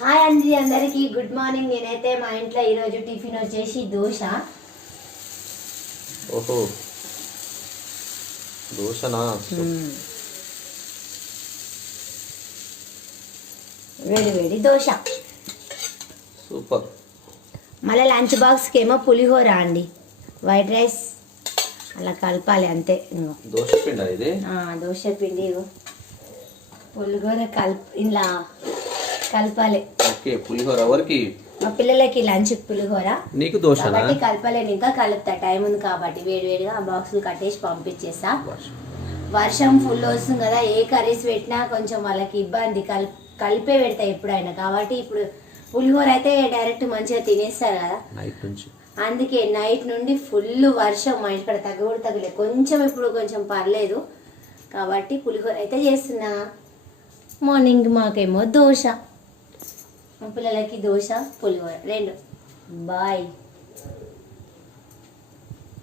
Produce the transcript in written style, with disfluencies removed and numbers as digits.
Hi అండి, అందరికీ good morning. నేనైతే మా ఇంట్లో ఈరోజు టిఫిన్ వచ్చేసి దోశ. ఓహో, దోశనా? వేడి వేడి దోశ. సూపర్. మళ్ళీ లంచ్ బాక్స్కి ఏమో పులిహోర అండి, వైట్ రైస్ అలా కలపాలి అంతే. దోశ పిండి ఇది? దోశ పిండి పులిహోర ఇలా కలపాలి. ఓకే, పులిహోర ఎవరికి? మా పిల్లలకి లంచ్ పులిహోర. నీకు దోశ కాబట్టి కలపలేను, ఇంకా కలుపుతా. టైం ఉంది కాబట్టి వేడివేడిగా ఆ బాక్సులు కట్టేసి పంపించేస్తా. వర్షం ఫుల్ వస్తుంది కదా, ఏ కర్రీస్ పెట్టినా కొంచెం వాళ్ళకి ఇబ్బంది. కలిపే పెడతా ఎప్పుడైనా. కాబట్టి ఇప్పుడు పులిహోర అయితే డైరెక్ట్ మంచిగా తినేస్తారు కదా నైట్ నుంచి. అందుకే నైట్ నుండి ఫుల్ వర్షం. మా ఇంటికాడ తగ్గలే కొంచెం, ఇప్పుడు కొంచెం పర్లేదు. కాబట్టి పులిహోర అయితే చేస్తున్నా. మార్నింగ్ మాకేమో దోశ, మా పిల్లలకి దోశ పులిహోర రెండు. బాయ్.